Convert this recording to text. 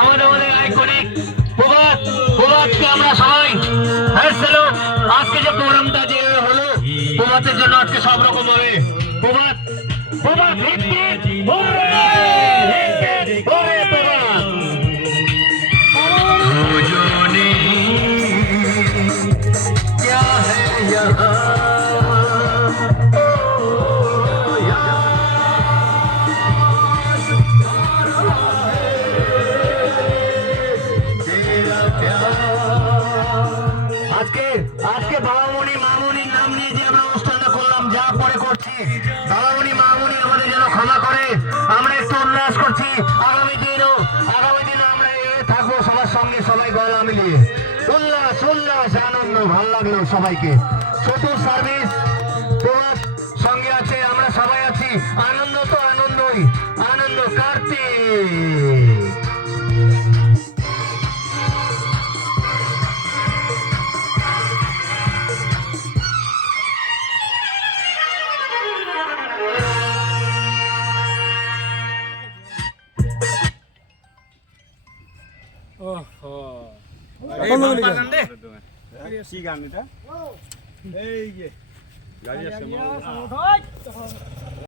আমাদের আইকনিক প্রভাতকে আমরা সবাই আজকে যে প্রোগ্রামটা যে হলো প্রভাতের জন্য আজকে সব রকম হবে প্রভাত প্রভাত क्या है यहाँ আজকে বাবামণি মামুনির নাম নিয়ে যে আমরা অনুষ্ঠানটা করলাম যা পরে করছি বাবামণি মামুনি আমাদের যেন ক্ষমা করে আমরা একটু উল্লাস করছি আগামী দিনও আমরা থাকবো সবার সঙ্গে সবাই গলা মিলিয়ে উল্লাস উল্লাস আনন্দ ভালো লাগলো সবাইকে ছোট সার্ভিস তোমার সঙ্গে আছে আমরা সবাই আছি আনন্দ তো আনন্দই আনন্দ কার্তিক এই যে গাড়ি আসছে